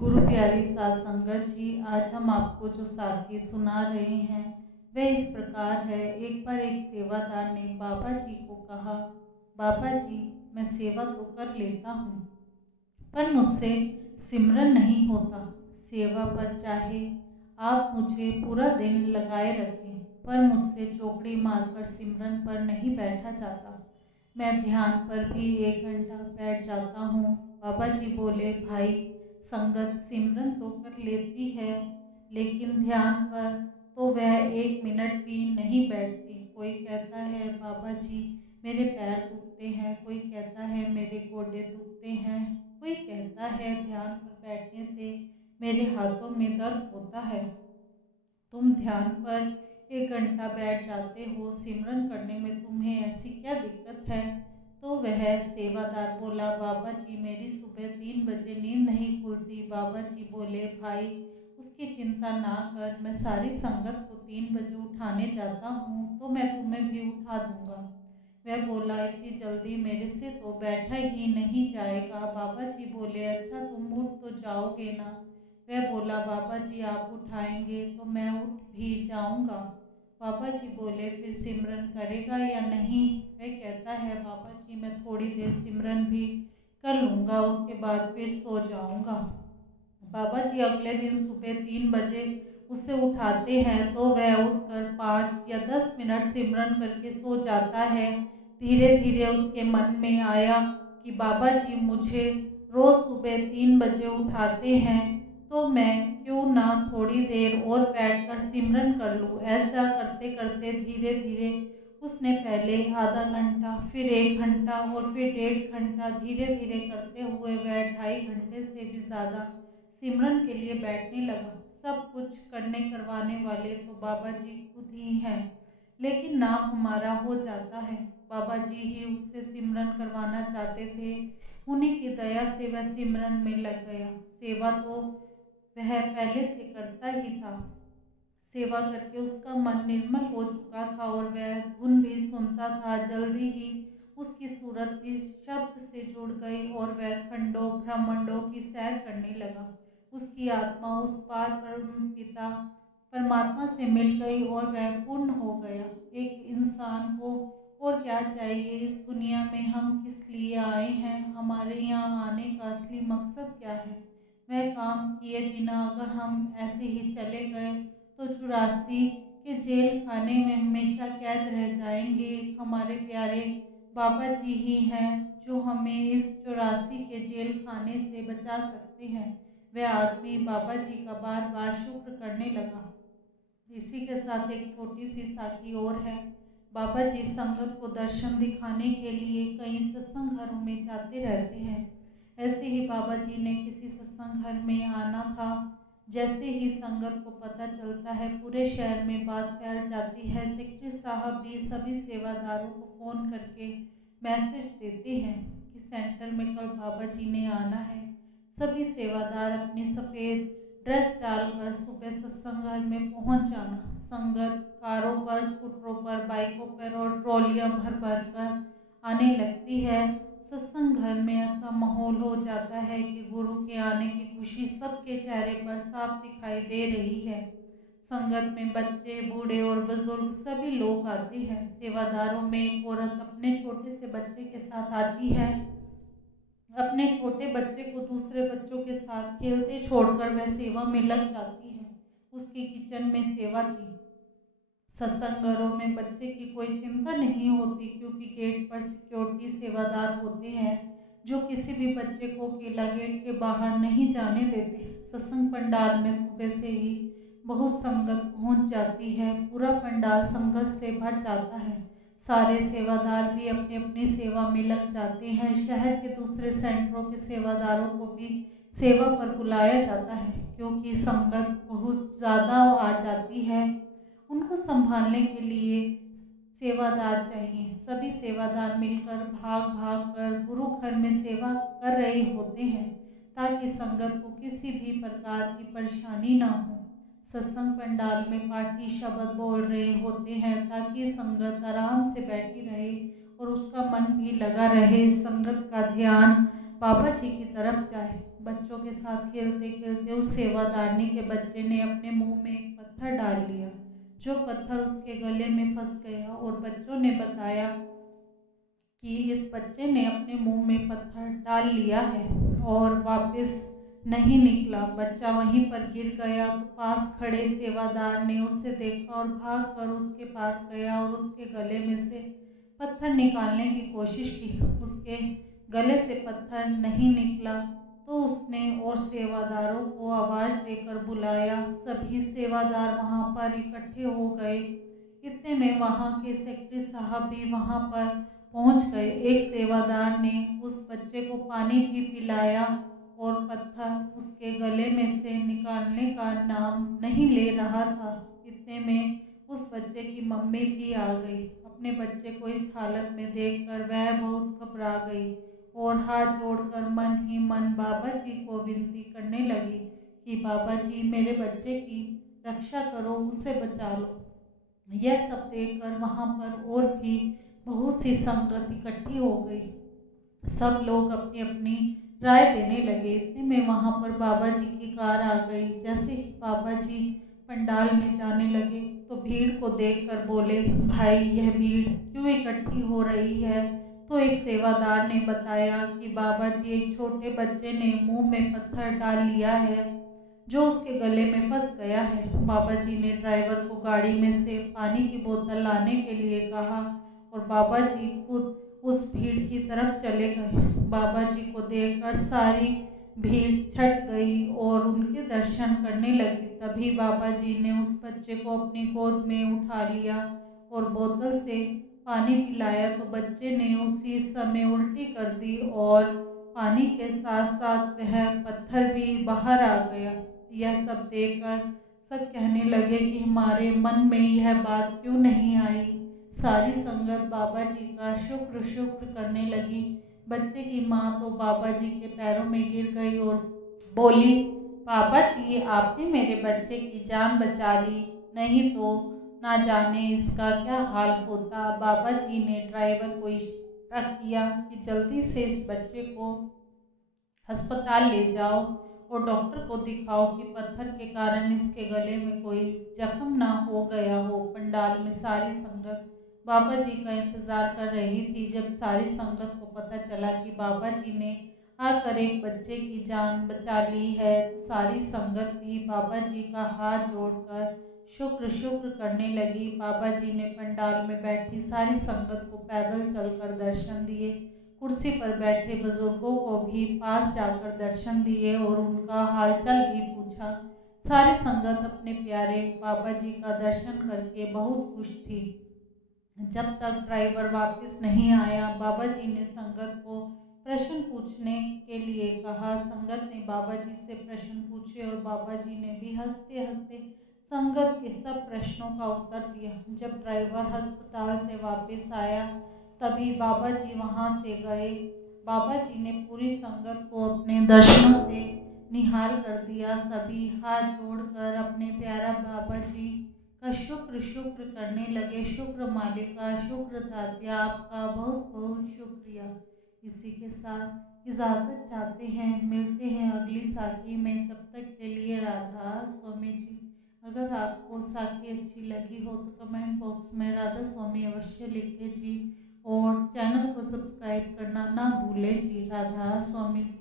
गुरु प्यारी सात संगत जी, आज हम आपको जो साखी सुना रहे हैं वह इस प्रकार है। एक बार एक सेवादार ने बाबा जी को कहा, बाबा जी, मैं सेवा तो कर लेता हूँ पर मुझसे सिमरन नहीं होता। सेवा पर चाहे आप मुझे पूरा दिन लगाए रखें, पर मुझसे चौकड़ी मारकर सिमरन पर नहीं बैठा जाता। मैं ध्यान पर भी 1 घंटा बैठ जाता हूँ। बाबा जी बोले, भाई, संगत सिमरन तो कर लेती है, लेकिन ध्यान पर तो वह 1 मिनट भी नहीं बैठती। कोई कहता है, बाबा जी, मेरे पैर दुखते हैं, कोई कहता है मेरे गोडे दुखते हैं, कोई कहता है ध्यान पर बैठने से मेरे हाथों में दर्द होता है। तुम ध्यान पर 1 घंटा बैठ जाते हो, सिमरन करने में तुम्हें ऐसी क्या दिक्कत है? तो वह सेवादार बोला, बाबा जी, मेरी सुबह 3 बजे नींद नहीं खुलती। बाबा जी बोले, भाई, उसकी चिंता ना कर, मैं सारी संगत को 3 बजे उठाने जाता हूँ, तो मैं तुम्हें भी उठा दूंगा। वह बोला, इतनी जल्दी मेरे से तो बैठा ही नहीं जाएगा। बाबा जी बोले, अच्छा, तुम उठ तो जाओगे ना? वह बोला, बाबा जी, आप उठाएंगे तो मैं उठ भी जाऊंगा। बाबा जी बोले, फिर सिमरन करेगा या नहीं? वह कहता है, बाबा जी, मैं थोड़ी देर सिमरन भी कर लूँगा, उसके बाद फिर सो जाऊँगा। बाबा जी अगले दिन सुबह 3 बजे उसे उठाते हैं, तो वह उठकर 5 या 10 मिनट सिमरन करके सो जाता है। धीरे धीरे उसके मन में आया कि बाबा जी मुझे रोज़ सुबह 3 बजे उठाते हैं, तो मैं क्यों ना थोड़ी देर और बैठकर सिमरन कर लूँ। ऐसा करते करते धीरे धीरे उसने पहले आधा घंटा, फिर 1 घंटा और फिर 1.5 घंटा, धीरे धीरे करते हुए वह 2.5 घंटे से भी ज़्यादा सिमरन के लिए बैठने लगा। सब कुछ करने करवाने वाले तो बाबा जी खुद ही हैं, लेकिन नाम हमारा हो जाता है। बाबा जी ही उससे सिमरन करवाना चाहते थे। उन्हीं की दया से वह सिमरन में लग गया। सेवा तो वह पहले से करता ही था। सेवा करके उसका मन निर्मल हो चुका था और वह धुन भी सुनता था। जल्दी ही उसकी सूरत भी शब्द से जुड़ गई और वह खंडों ब्रह्मांडों की सैर करने लगा। उसकी आत्मा उस पार परम पिता परमात्मा से मिल गई और वह पूर्ण हो गया। एक इंसान को और क्या चाहिए? इस दुनिया में हम किस लिए आए हैं? हमारे यहाँ आने का असली मकसद क्या है? वह काम किए बिना अगर हम ऐसे ही चले गए तो 84 के जेल खाने में हमेशा कैद रह जाएंगे। एक हमारे प्यारे बाबा जी ही हैं जो हमें इस 84 के जेल खाने से बचा सकते हैं। वह आदमी बाबा जी का बार बार शुक्र करने लगा। इसी के साथ एक छोटी सी साखी और है। बाबा जी संगत को दर्शन दिखाने के लिए कई सत्संग घरों में जाते रहते हैं। ऐसे ही बाबा जी ने किसी सत्संग घर में आना था। जैसे ही संगत को पता चलता है, पूरे शहर में बात फैल जाती है। सेक्रेटरी साहब भी सभी सेवादारों को फ़ोन करके मैसेज देते हैं कि सेंटर में कल बाबा जी ने आना है। सभी सेवादार अपनी सफ़ेद ड्रेस डालकर सुबह सत्संग घर में पहुंच जाना। संगत कारों पर, स्कूटरों पर, बाइकों पर और ट्रॉलियां भर भर कर आने लगती है। सत्संग घर में ऐसा माहौल हो जाता है कि गुरु के आने की खुशी सबके चेहरे पर साफ दिखाई दे रही है। संगत में बच्चे, बूढ़े और बुजुर्ग सभी लोग आते हैं। सेवादारों में एक औरत अपने छोटे से बच्चे के साथ आती है। अपने छोटे बच्चे को दूसरे बच्चों के साथ खेलते छोड़कर वह सेवा में लग जाती है। उसकी किचन में सेवा थी। सत्संगरों में बच्चे की कोई चिंता नहीं होती, क्योंकि गेट पर सिक्योरिटी सेवादार होते हैं जो किसी भी बच्चे को अकेला गेट के बाहर नहीं जाने देते। सत्संग पंडाल में सुबह से ही बहुत संगत पहुंच जाती है। पूरा पंडाल संगत से भर जाता है। सारे सेवादार भी अपनी अपनी सेवा में लग जाते हैं। शहर के दूसरे सेंटरों के सेवादारों को भी सेवा पर बुलाया जाता है, क्योंकि संगत बहुत ज़्यादा आ जाती है। उनको संभालने के लिए सेवादार चाहिए। सभी सेवादार मिलकर भाग भाग कर गुरु घर में सेवा कर रहे होते हैं, ताकि संगत को किसी भी प्रकार की परेशानी ना हो। सत्संग पंडाल में पाठी शब्द बोल रहे होते हैं, ताकि संगत आराम से बैठी रहे और उसका मन भी लगा रहे, संगत का ध्यान बाबा जी की तरफ जाए। बच्चों के साथ खेलते-खेलते उस सेवादारनी के बच्चे ने अपने मुँह में एक पत्थर डाल लिया, जो पत्थर उसके गले में फँस गया और बच्चों ने बताया कि इस बच्चे ने अपने मुँह में पत्थर डाल लिया है और वापस नहीं निकला। बच्चा वहीं पर गिर गया तो पास खड़े सेवादार ने उसे देखा और भागकर उसके पास गया और उसके गले में से पत्थर निकालने की कोशिश की। उसके गले से पत्थर नहीं निकला तो उसने और सेवादारों को आवाज़ देकर बुलाया। सभी सेवादार वहाँ पर इकट्ठे हो गए। इतने में वहाँ के सेक्रेटरी साहब भी वहाँ पर पहुँच गए। एक सेवादार ने उस बच्चे को पानी भी पिलाया और पत्थर उसके गले में से निकालने का नाम नहीं ले रहा था। इतने में उस बच्चे की मम्मी भी आ गई। अपने बच्चे को इस हालत में देखकर वह बहुत घबरा गई और हाथ जोड़कर मन ही मन बाबा जी को विनती करने लगी कि बाबा जी मेरे बच्चे की रक्षा करो, उसे बचा लो। यह सब देखकर वहाँ पर और भी बहुत सी संगत इकट्ठी हो गई। सब लोग अपनी-अपनी राय देने लगे। इतने में वहाँ पर बाबा जी की कार आ गई। जैसे ही बाबा जी पंडाल में जाने लगे तो भीड़ को देखकर बोले, भाई यह भीड़ क्यों इकट्ठी हो रही है? तो एक सेवादार ने बताया कि बाबा जी एक छोटे बच्चे ने मुँह में पत्थर डाल लिया है, जो उसके गले में फँस गया है। बाबा जी ने ड्राइवर को गाड़ी में से पानी की बोतल लाने के लिए कहा और बाबा जी खुद उस भीड़ की तरफ चले गए। बाबा जी को देखकर सारी भीड़ छट गई और उनके दर्शन करने लगी। तभी बाबा जी ने उस बच्चे को अपनी गोद में उठा लिया और बोतल से पानी पिलाया तो बच्चे ने उसी समय उल्टी कर दी और पानी के साथ-साथ वह पत्थर भी बाहर आ गया। यह सब देखकर सब कहने लगे कि हमारे मन में यह बात क्यों नहीं आई। सारी संगत बाबा जी का शुक्र शुक्र करने लगी। बच्चे की माँ तो बाबा जी के पैरों में गिर गई और बोली, बाबा जी आपने मेरे बच्चे की जान बचा ली, नहीं तो ना जाने इसका क्या हाल होता। बाबा जी ने ड्राइवर को इशारा किया कि जल्दी से इस बच्चे को अस्पताल ले जाओ और डॉक्टर को दिखाओ कि पत्थर के कारण इसके गले में कोई जख्म ना हो गया हो। पंडाल में सारी संगत बाबा जी का इंतज़ार कर रही थी। जब सारी संगत को पता चला कि बाबा जी ने आकर एक बच्चे की जान बचा ली है, तो सारी संगत भी बाबा जी का हाथ जोड़कर शुक्र शुक्र करने लगी। बाबा जी ने पंडाल में बैठी सारी संगत को पैदल चलकर दर्शन दिए। कुर्सी पर बैठे बुजुर्गों को भी पास जाकर दर्शन दिए और उनका हालचाल भी पूछा। सारी संगत अपने प्यारे बाबा जी का दर्शन करके बहुत खुश थी। जब तक ड्राइवर वापस नहीं आया, बाबा जी ने संगत को प्रश्न पूछने के लिए कहा। संगत ने बाबा जी से प्रश्न पूछे और बाबा जी ने भी हंसते-हंसते संगत के सब प्रश्नों का उत्तर दिया। जब ड्राइवर अस्पताल से वापस आया, तभी बाबा जी वहाँ से गए। बाबा जी ने पूरी संगत को अपने दर्शनों से निहाल कर दिया। सभी हाथ जोड़कर अपने प्यारा बाबा जी का शुक्र शुक्र करने लगे। शुक्र मालिका, शुक्र दात्या, आपका बहुत-बहुत शुक्रिया। इसी के साथ इजाज़त चाहते हैं, मिलते हैं अगली साखी में, तब तक के लिए राधा स्वामी जी। अगर आपको साखी अच्छी लगी हो तो कमेंट बॉक्स में राधा स्वामी अवश्य लिखें जी और चैनल को सब्सक्राइब करना ना भूलें जी। राधा स्वामी जी।